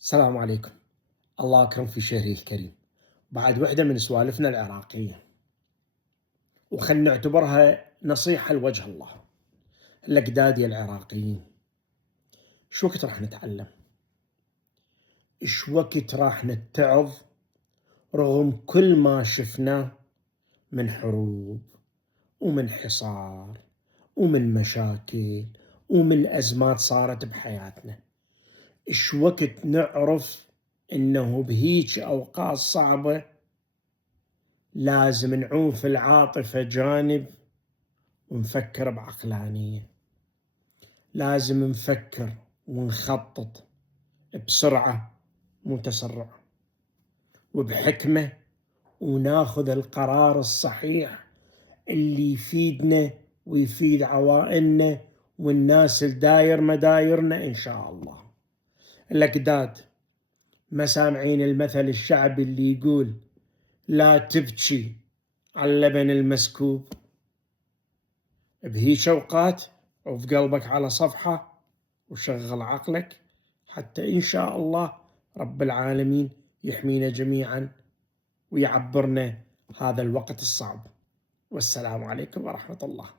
السلام عليكم. الله أكرم في شهره الكريم. بعد وحدة من سوالفنا العراقية، وخلنا نعتبرها نصيحة لوجه الله. الأجداد العراقيين، شو وقت راح نتعلم؟ شو وقت راح نتعظ رغم كل ما شفناه من حروب ومن حصار ومن مشاكل ومن أزمات صارت بحياتنا؟ شو وقت نعرف إنه بهيج أوقات صعبة لازم نعوف العاطفة جانب ونفكر بعقلانية. لازم نفكر ونخطط بسرعة مو تسرع، وبحكمة، وناخذ القرار الصحيح اللي يفيدنا ويفيد عوائلنا والناس الداير مدايرنا إن شاء الله. الأجداد ما سامعين المثل الشعبي اللي يقول لا تبكي على اللبن المسكوب؟ بهيج أوقات عوف قلبك على صفحة وشغل عقلك حتى إن شاء الله رب العالمين يحمينا جميعا ويعبرنا هذا الوقت الصعب. والسلام عليكم ورحمة الله.